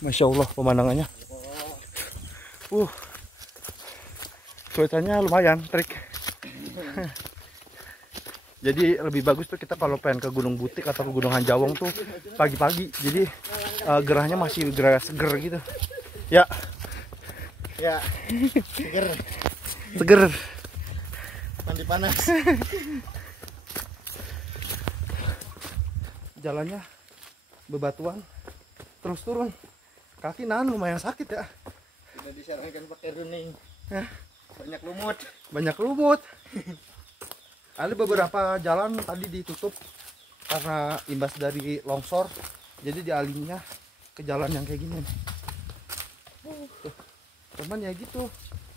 Masya Allah pemandangannya. Cuacanya lumayan trik. Jadi lebih bagus tuh kita kalau pengen ke Gunung Butik atau ke Gunung Hanjawong tuh pagi-pagi. Jadi gerahnya masih gerah seger gitu. Ya. Ya. Seger. Seger. Mandi panas. Jalannya bebatuan, terus turun. Kaki nahan lumayan sakit ya. Sudah disarankan pakai running. Banyak lumut. Banyak lumut. Ada beberapa jalan tadi ditutup karena imbas dari longsor. Jadi dialihnya ke jalan yang kayak gini. Tuh. Cuman ya gitu,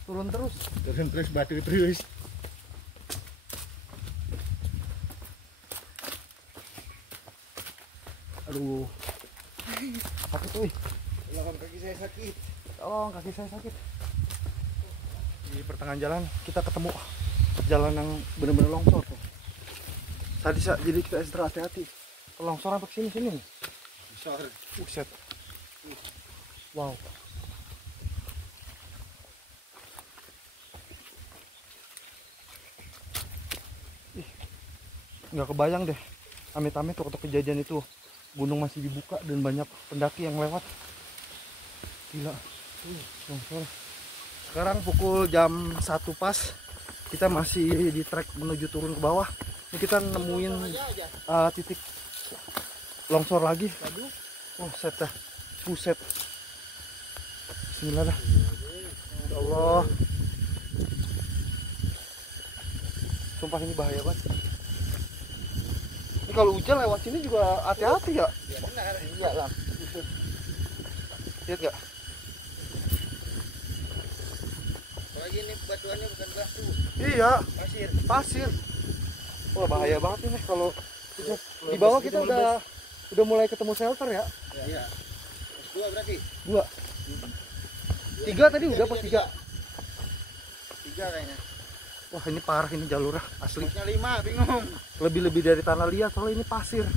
turun terus. Turun terus, batu terus. Aduh, sakit tuh. Tolong kaki saya sakit. Tolong kaki saya sakit. Di pertengahan jalan kita ketemu jalan yang bener-bener longsor tuh. Tadi jadi kita ekstra hati-hati. Longsoran sampai sini nih. Besar. Buset. Wow. Nggak kebayang deh. Amit-amit waktu kejadian itu gunung masih dibuka dan banyak pendaki yang lewat. Gila. Longsor. Sekarang pukul jam 1 pas. Kita masih di trek menuju turun ke bawah. Ini kita nemuin titik longsor lagi. Oh, set dah. Buset. Bismillah dah. Ya Allah. Sumpah ini bahaya banget. Ini kalau hujan lewat sini juga hati-hati ya. Ya benar, iyalah. Lihat gak? Lagi ini batuannya bukan batu. Iya, Pasir. pasir. Wah, bahaya banget ini kalau hujan. Di bawah kita udah mulai ketemu shelter ya. Iya. Dua berarti? 2. 3 tadi udah pas 3. 3 kayaknya. Wah, ini parah ini jalurnya asli. Harusnya 5, bingung. Lebih dari tanah liat soalnya ini pasir.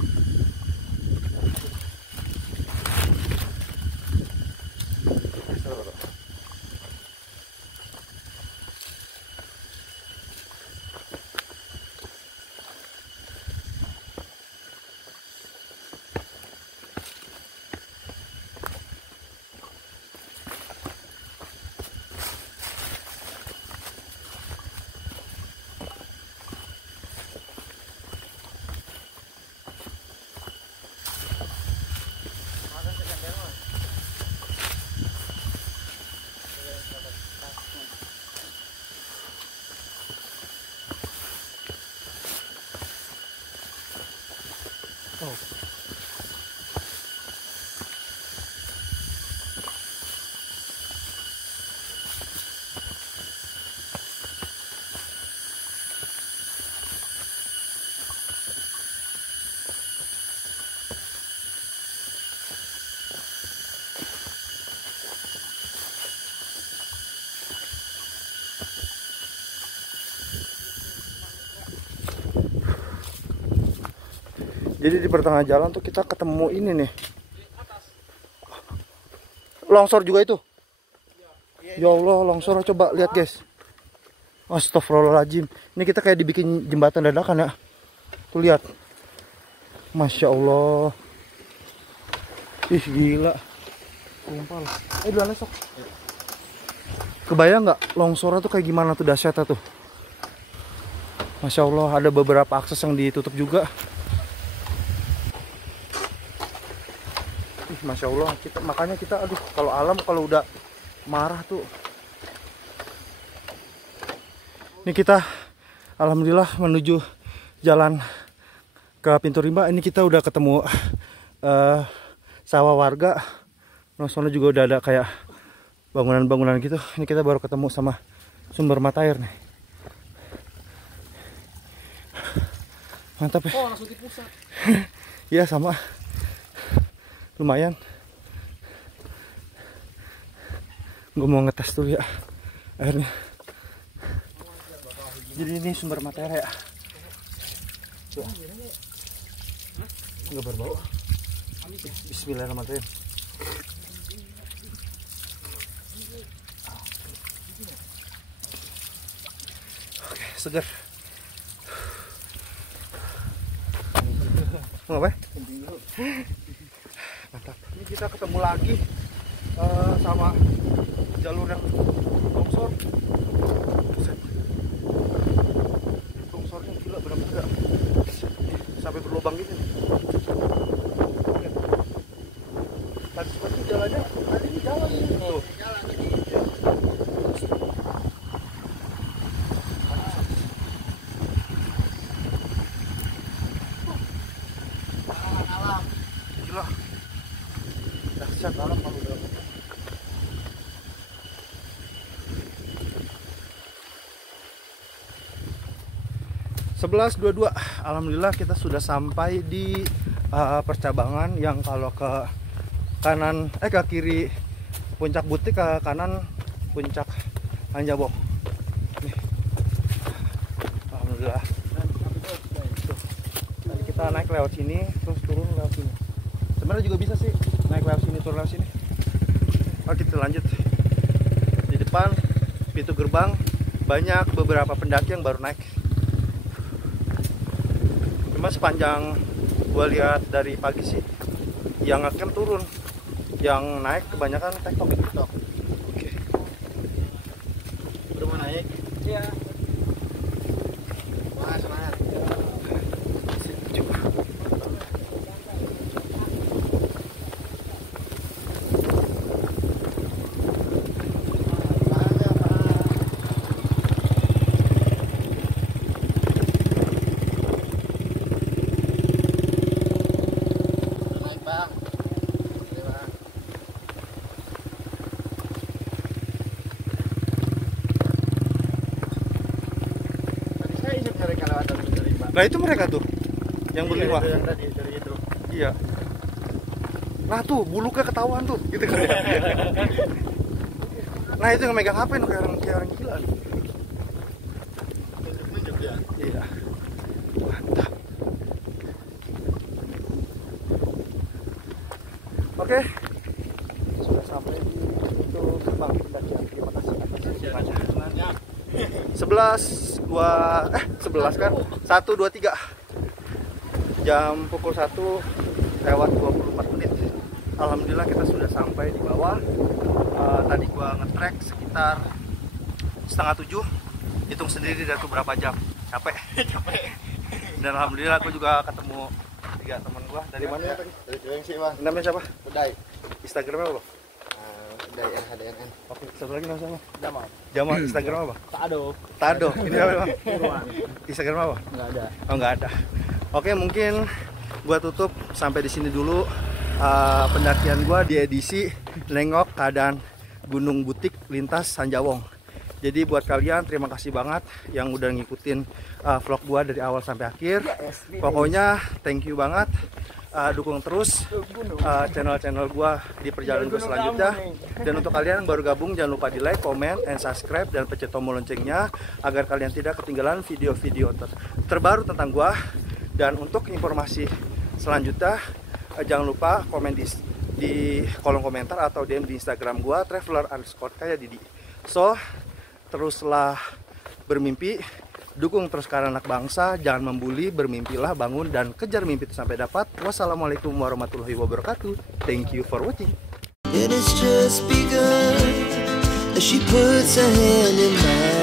Oh. Jadi di pertengahan jalan tuh kita ketemu ini nih. Longsor juga itu. Ya Allah, longsor, coba lihat guys. Astagfirullahaladzim. Ini kita kayak dibikin jembatan dadakan ya. Tuh lihat. Masya Allah. Ih gila. Kumpal. Duluan esok. Kebayang nggak longsornya tuh kayak gimana tuh dahsyatnya tuh. Masya Allah, ada beberapa akses yang ditutup juga. Masya Allah, makanya kita aduh, kalau alam kalau udah marah tuh. Ini kita alhamdulillah menuju jalan ke Pintu Rimba. Ini kita udah ketemu sawah warga. Nah, soalnya juga udah ada kayak bangunan-bangunan gitu. Ini kita baru ketemu sama sumber mata air nih. Mantap ya. Oh, langsung di pusat. Iya sama. Lumayan. Gue mau ngetes dulu ya airnya. Jadi ini sumber mata air ya. Tuh. Nggak berbau. Bismillahirrahmanirrahim. Oke, segar. Mau apa? Mantap. Ini kita ketemu lagi sama jalur yang longsor. Longsornya gila benar-benar sampai berlubang gitu. Tadi seperti jalannya, tadi ini jalan ini. Tuh. Gila. Dahsyat alam kalau udah. (11.22). Alhamdulillah kita sudah sampai di percabangan yang kalau ke kanan ke kiri Puncak Butik, ke kanan Puncak Anjabo. Nih. Alhamdulillah. Tuh. Tadi kita naik lewat sini terus turun lewat sini. Sebenarnya juga bisa sih naik lewat sini turun lewat sini. Oke, kita lanjut. Di depan pintu gerbang banyak beberapa pendaki yang baru naik. Cuma sepanjang gua lihat dari pagi sih yang ngecamp turun, yang naik kebanyakan tektok gitu. Oke. Udah mau naik? Iya. Wah, semangat. Nah itu mereka tuh yang berlima. Yang tadi dari itu. Iya. Nah tuh buluknya ketahuan tuh, gitu kan. Nah itu yang megang HP tuh kayak orang gila. Iya. Mantap. Oke. Sudah sampai di pintu gerbang pendakian. Terima kasih atas semuanya. 11 kan? 1, 2, 3. Jam pukul 1 lewat 24 menit. Alhamdulillah kita sudah sampai di bawah. Tadi gua nge-track sekitar 6:30. Hitung sendiri dari tuh berapa jam. Capek. Dan alhamdulillah gua juga ketemu 3 teman gua. Dari mana ya tadi? Dari Cilengsi, Bang. Namanya siapa? Udai. Instagramnya apa? Udai HDNN. Oke, satu lagi nama siapa? Jamal. Jamal, Instagram apa? Tado. Ini apa? Instagram apa? Enggak ada. Oh nggak ada. Oke, mungkin gua tutup sampai di sini dulu pendakian gua di edisi nengok keadaan Gunung Butik lintas Sanjawong. Jadi buat kalian terima kasih banget yang udah ngikutin vlog gua dari awal sampai akhir. Pokoknya thank you banget. Dukung terus channel-channel gua di perjalanan gua selanjutnya. Dan untuk kalian yang baru gabung, jangan lupa di like, comment, and subscribe, dan pencet tombol loncengnya agar kalian tidak ketinggalan video-video terbaru tentang gua. Dan untuk informasi selanjutnya, jangan lupa komen di kolom komentar atau DM di Instagram gua traveler_kayak_didi. So, teruslah bermimpi, dukung terus karena anak bangsa, jangan membuli, bermimpilah, bangun, dan kejar mimpi itu sampai dapat. Wassalamualaikum warahmatullahi wabarakatuh. Thank you for watching. It has just begun as she puts her hand in mine.